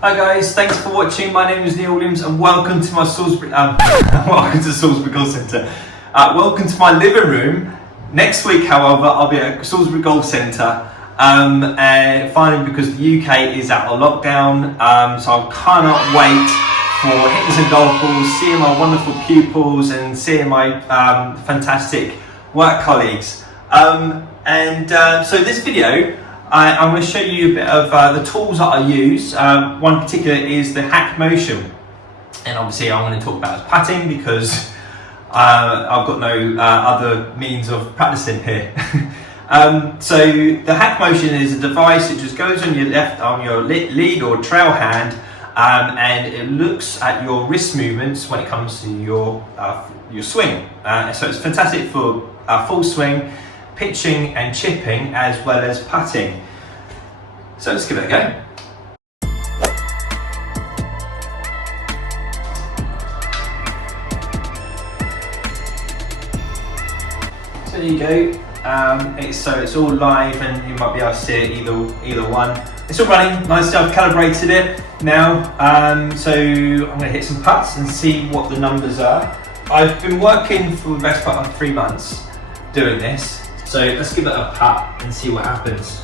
Hi guys, thanks for watching. My name is Neil Williams and welcome to my welcome to Salisbury Golf Centre. Welcome to my living room. Next week, however, I'll be at Salisbury Golf Centre, and finally because the UK is out of lockdown, so I cannot wait for hitting some golf balls, seeing my wonderful pupils and seeing my fantastic work colleagues. So this video, I'm going to show you a bit of the tools that I use. One particular is the Hackmotion, and obviously I'm going to talk about putting because I've got no other means of practicing here. So the Hackmotion is a device that just goes on your lead or trail hand, and it looks at your wrist movements when it comes to your swing. So it's fantastic for full swing, pitching and chipping, as well as putting. So let's give it a go. So there you go. It's all live, and you might be able to see it either one. It's all running nicely. I've calibrated it now. So I'm going to hit some putts and see what the numbers are. I've been working for the best part of 3 months doing this. So let's give it a putt and see what happens.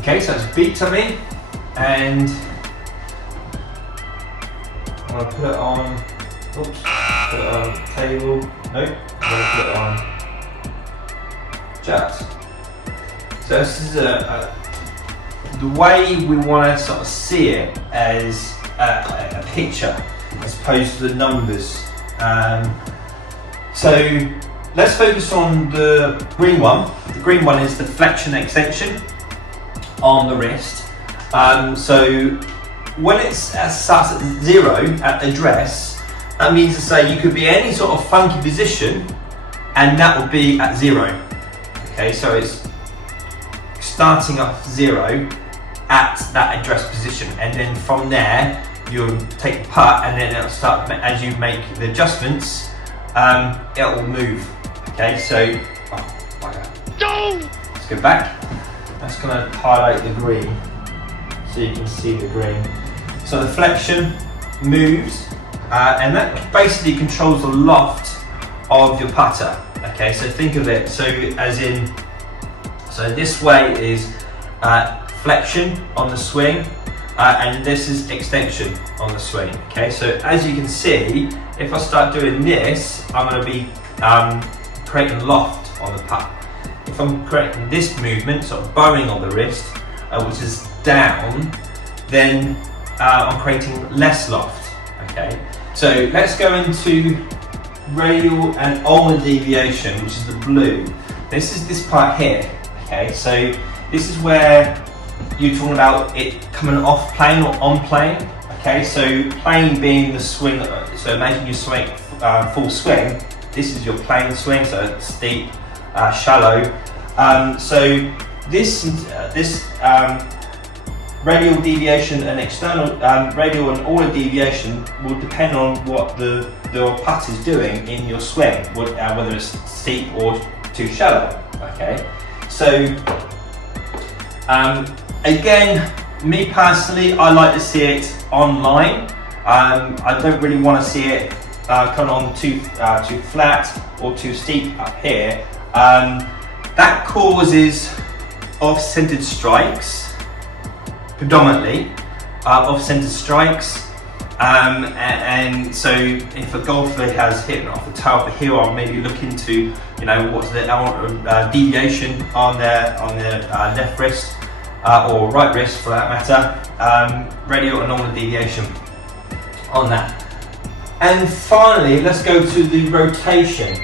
Okay, so it's beat to me, and I'm going to put it on, put it on the table, nope, I'm going to put it on jacks. So this is the way we want to sort of see it as a picture as opposed to the numbers. So let's focus on the green one. The green one is the flexion extension on the wrist. So when it starts at 0 at address, that means to say you could be any sort of funky position and that would be at 0. Okay, so it's starting off 0 at that address position, and then from there you'll take the putt, and then it'll start, as you make the adjustments, it will move. Okay, so let's go back. That's going to highlight the green so you can see the green. So the flexion moves, and that basically controls the loft of your putter. Okay, so think of it so this way is flexion on the swing, and this is extension on the swing. Okay, so as you can see, if I start doing this, I'm going to be creating loft on the putt. If I'm creating this movement, sort of bowing on the wrist, which is down, then I'm creating less loft. Okay, so let's go into radial and ulnar deviation, which is the blue. This is this part here. Okay, so this is where you're talking about it coming off plane or on plane. Okay, so plane being the swing. So imagine you swing full swing. This is your plane swing, so it's steep, shallow. So this radial deviation and external radial and ulnar deviation will depend on what the putt is doing in your swing, whether it's steep or too shallow. Okay, so again, me personally, I like to see it online. I don't really want to see it coming on too flat or too steep up here. That causes off-centered strikes, predominantly off-centered strikes. And so if a golfer has hit off the toe of the heel, I'll maybe look into, what's the deviation on their left wrist or right wrist for that matter, radial and ulnar deviation on that. And finally, let's go to the rotation.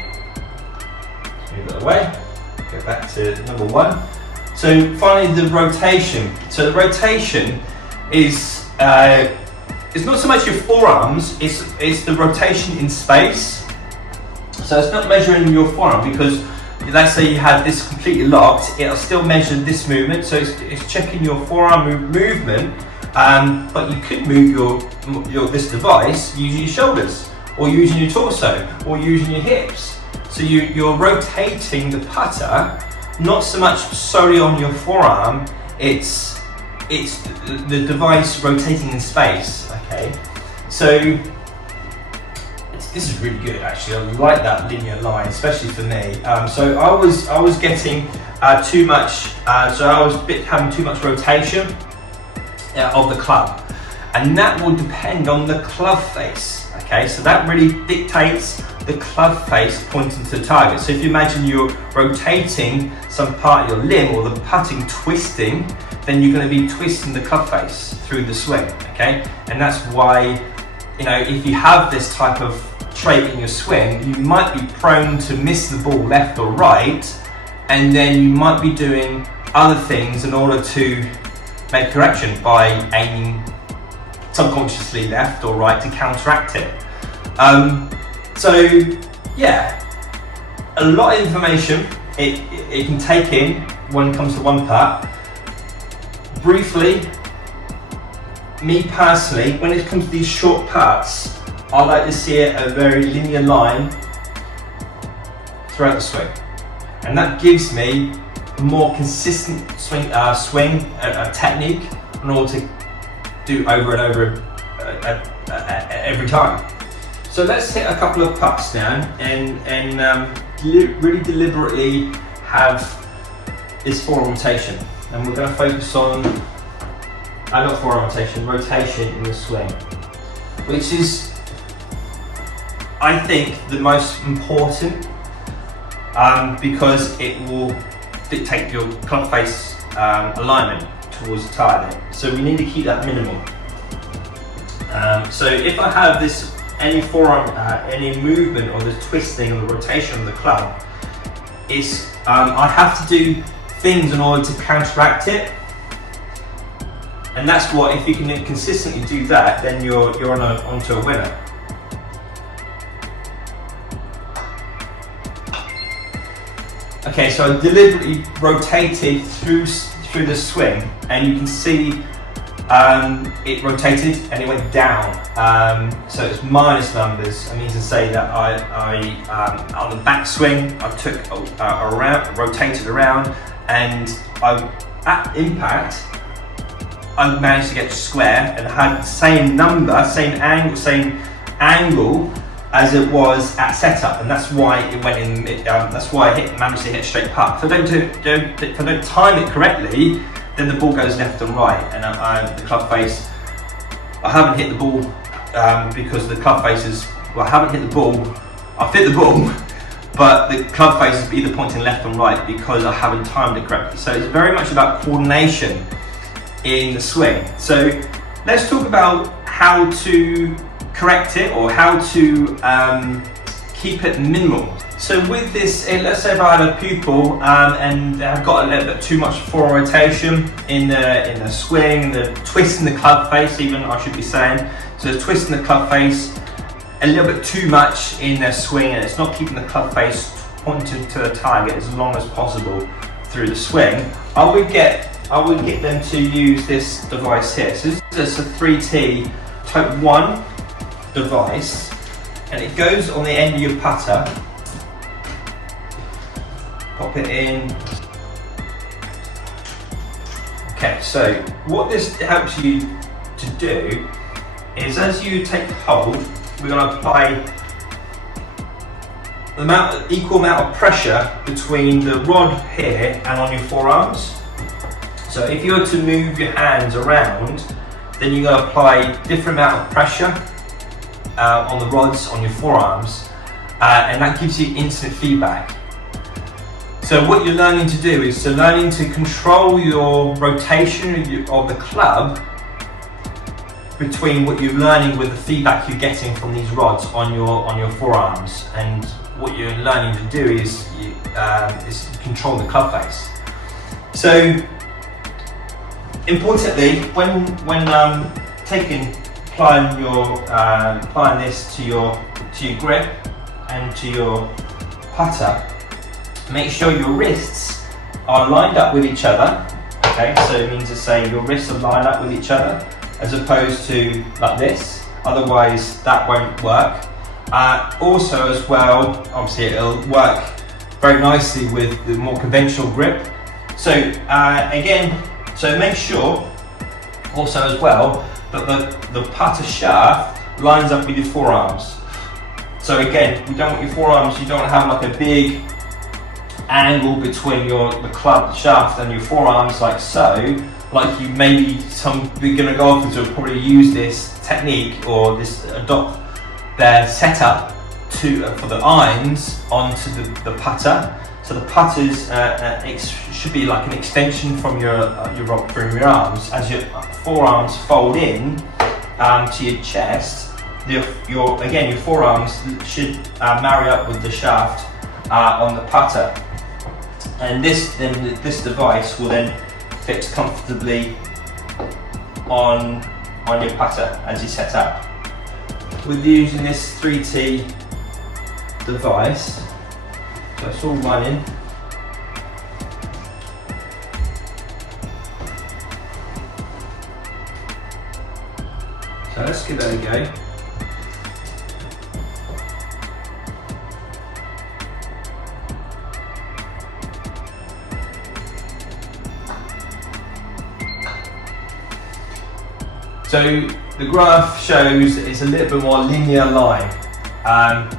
Move it away, go back to number 1. So finally, the rotation. So the rotation is it's not so much your forearms, it's the rotation in space. So it's not measuring your forearm, because let's say you had this completely locked, it'll still measure this movement. So it's checking your forearm movement, but you could move this device using your shoulders, or using your torso, or using your hips. So you're rotating the putter, not so much solely on your forearm, it's the device rotating in space, okay? So this is really good actually. I like that linear line, especially for me. So I was getting too much, so I was having too much rotation of the club, and that will depend on the club face. Okay, so that really dictates the club face pointing to the target. So if you imagine you're rotating some part of your limb or the putting twisting, then you're going to be twisting the club face through the swing. Okay, and that's why, you know, if you have this type of trait in your swing, you might be prone to miss the ball left or right, and then you might be doing other things in order to make correction by aiming subconsciously left or right to counteract it. So yeah, a lot of information it can take in when it comes to one putt. Briefly, me personally, when it comes to these short putts, I like to see it a very linear line throughout the swing, and that gives me a more consistent swing technique in order to do over and over every time. So let's hit a couple of putts now and really deliberately have this forearm rotation, and we're going to focus on not forearm rotation in the swing, which is, I think, the most important because it will dictate your club face alignment towards the target. So we need to keep that minimal. So if I have this any forearm, any movement or the twisting or the rotation of the club, I have to do things in order to counteract it. And that's what, if you can consistently do that, then you're onto a winner. Okay, so I deliberately rotated through the swing, and you can see it rotated and it went down. So it's minus numbers. I mean to say that I on the backswing I took rotated around, and at impact I managed to get square and had the same number, same angle as it was at setup, and that's why it went in. That's why I managed to hit a straight putt. If I don't time it correctly, then the ball goes left and right, and the club face. I haven't hit the ball because the club face is. Well, I haven't hit the ball. I've hit the ball, but the club face is either pointing left and right because I haven't timed it correctly. So it's very much about coordination in the swing. So let's talk about how to correct it, or how to keep it minimal. So with this, let's say if I had a pupil and I've got a little bit too much forearm rotation in the swing, the twist in the club face even, I should be saying. So the twist in the club face, a little bit too much in their swing, and it's not keeping the club face pointed to the target as long as possible through the swing. I would get them to use this device here. So this is a 3T Type 1 device, and it goes on the end of your putter. Pop it in. Okay, so what this helps you to do is, as you take hold, we're going to apply the equal amount of pressure between the rod here and on your forearms. So if you were to move your hands around, then you're going to apply different amount of pressure on the rods on your forearms, and that gives you instant feedback. So what you're learning to do is learning to control your rotation of the club between what you're learning with the feedback you're getting from these rods on your forearms, and what you're learning to do is control the club face. So importantly, when applying this to your grip and to your putter, make sure your wrists are lined up with each other. Okay, so it means to say your wrists are lined up with each other, as opposed to like this. Otherwise, that won't work. Also as well, obviously it'll work very nicely with the more conventional grip. So again, so make sure also as well that the putter shaft lines up with your forearms. So again, we don't want your forearms, you don't have like a big angle between the club shaft and your forearms like so. Like you maybe some beginner golfers will probably use this technique or adopt their setup for the irons onto the putter. So the putters should be like an extension from your arms. As your forearms fold in to your chest, your forearms should marry up with the shaft on the putter, and this device will then fit comfortably on your putter as you set up. With using this 3T device, so it's all running. So let's give that a go. So the graph shows it's a little bit more linear line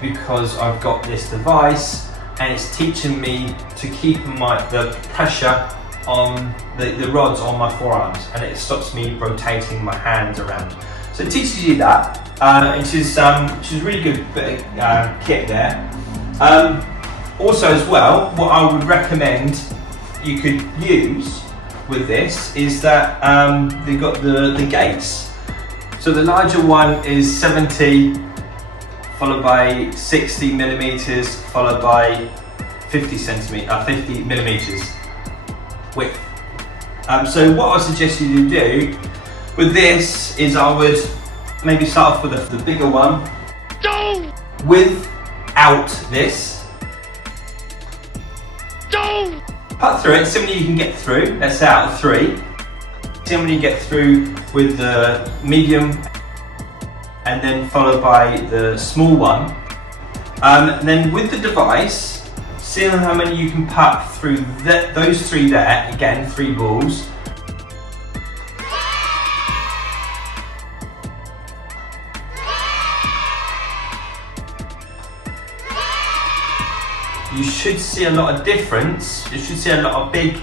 because I've got this device and it's teaching me to keep the pressure on the rods on my forearms, and it stops me rotating my hands around. So it teaches you that, which is really good bit of kit there. Also as well, what I would recommend you could use with this is that they've got the gates. So the larger one is 70, followed by 60 millimeters, followed by 50 millimeters width. So what I suggest you to do with this is I would maybe start off with the bigger one. No! Without this. No! Putt through it, see how many you can get through. Let's say out of 3. See how many you get through with the medium, and then followed by the small one. And then with the device, see how many you can putt through those 3 there. Again, 3 balls. You should see a lot of difference. You should see a lot of big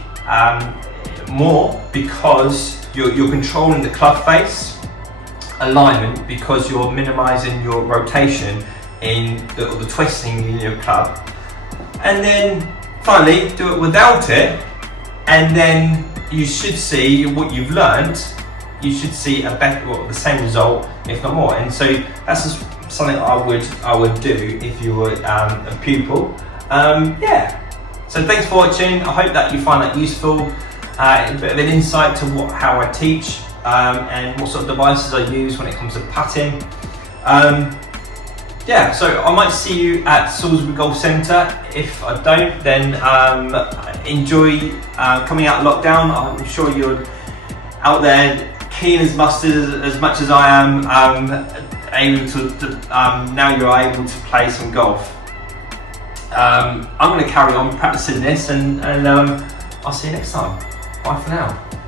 more, because you're controlling the club face alignment, because you're minimizing your rotation in the twisting in your club. And then finally do it without it, and then you should see what you've learned. You should see the same result, if not more. And so that's just something I would do if you were a pupil. Yeah. So thanks for watching. I hope that you find that useful. A bit of an insight to how I teach and what sort of devices I use when it comes to putting. Yeah, so I might see you at Salisbury Golf Centre. If I don't, then enjoy coming out of lockdown. I'm sure you're out there keen as mustard as much as I am, able to now you're able to play some golf. I'm going to carry on practicing this, and I'll see you next time. Bye for now.